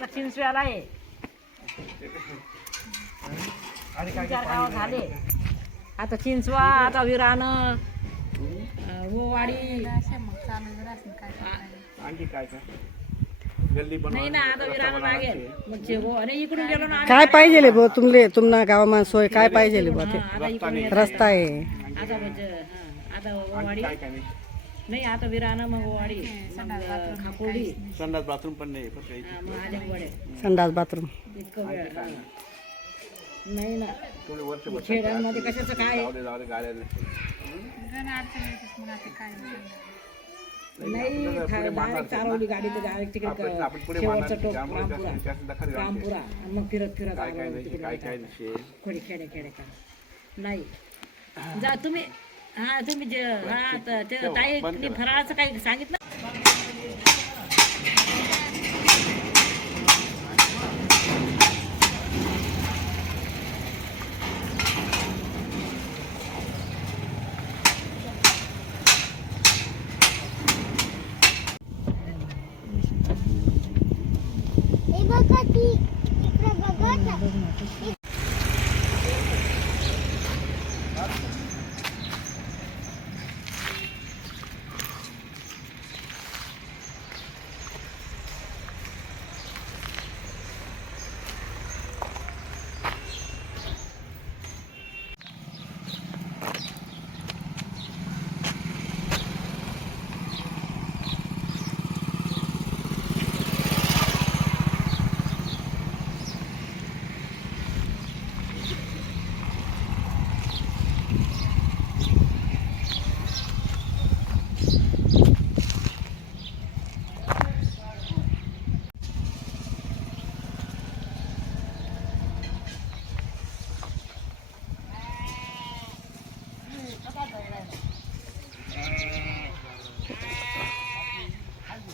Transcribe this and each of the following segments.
आता चिंचव्याला आहे तीन चार गाव झाले? आता चिंचवा आता विरानं अं, ओवाडी आणखी काय नाही ना आता विरानं लागेल मग. जे हो आणि इकडून गेलो ना आम्ही. काय पाहिजे बुवा तुमले तुम्हाला गावामा सोय काय पाहिजे ते? हा. रस्ता आहे. आता म्हणजे हा, आता ओवाडी नाही आता विरानं मग मग खापोडी. संडास बाथरूम पण नाही संडास बाथरूम. इतकं वेळ. नाही. ना. खेड्यांमध्ये कशाचं काय. नाही. डायरेक्ट चालवली गाडी तर डायरेक्ट तिकडे आपण आपण पुढे शेवटचं टोक रामपुरा. रामपुरा. मग फिरत फिरत काय काय आलो नाही तिकडे खेडे खेडे का? नाही. जा तुम्ही हा तुम्ही जे हा त- ते ताईने फराळाचं काही सांगितलं हे बघा ती इकडे बघा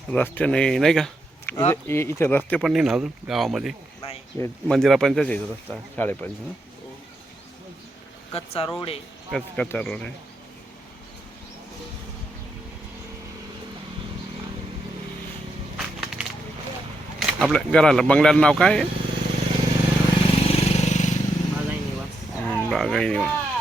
रस्ते नाही नाही का? इथे रस्ते पण नाही ना अजून गावामध्ये? मंदिरापर्यंतच आहे रस्ता शाळेपर्यंत ना? कच्चा रोड आहे. कच कच्चा रोड आहे. आपल्या घराला बंगल्याचं नाव काय आहे? बागाई निवास.